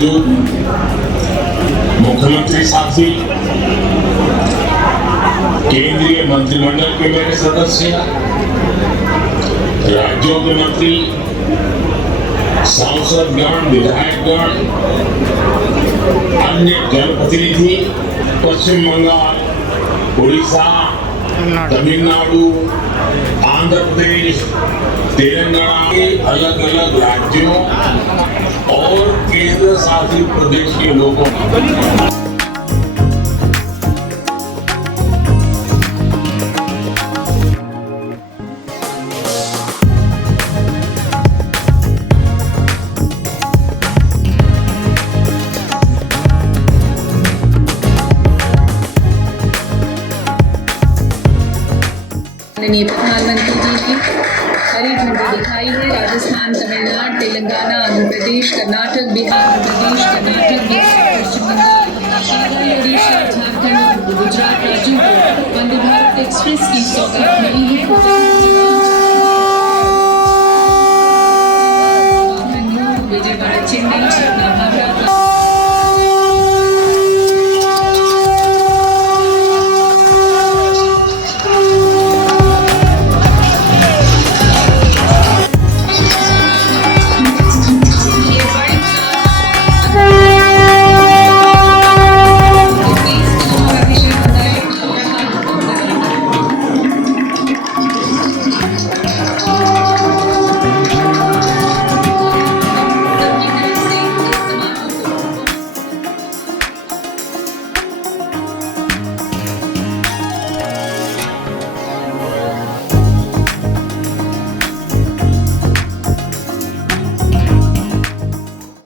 मौजूद मुख्यमंत्री साथी, केंद्रीय मंत्रिमंडल के मेरे सदस्य, राज्यों के मंत्री, सांसदगण, विधायकगण, अन्य जनप्रतिनिधि, पश्चिम बंगाल, उड़ीसा, तमिलनाडु, आंध्र प्रदेश, तेलंगाना के अलग अलग राज्यों और केंद्र शासित प्रदेश के लोगों माननीय प्रधानमंत्री जी की हरी झंडी दिखाई है। राजस्थान, तमिलनाडु, तेलंगाना, आंध्र प्रदेश, कर्नाटक, बिहार, उत्तर प्रदेश, कर्नाटक, बिहार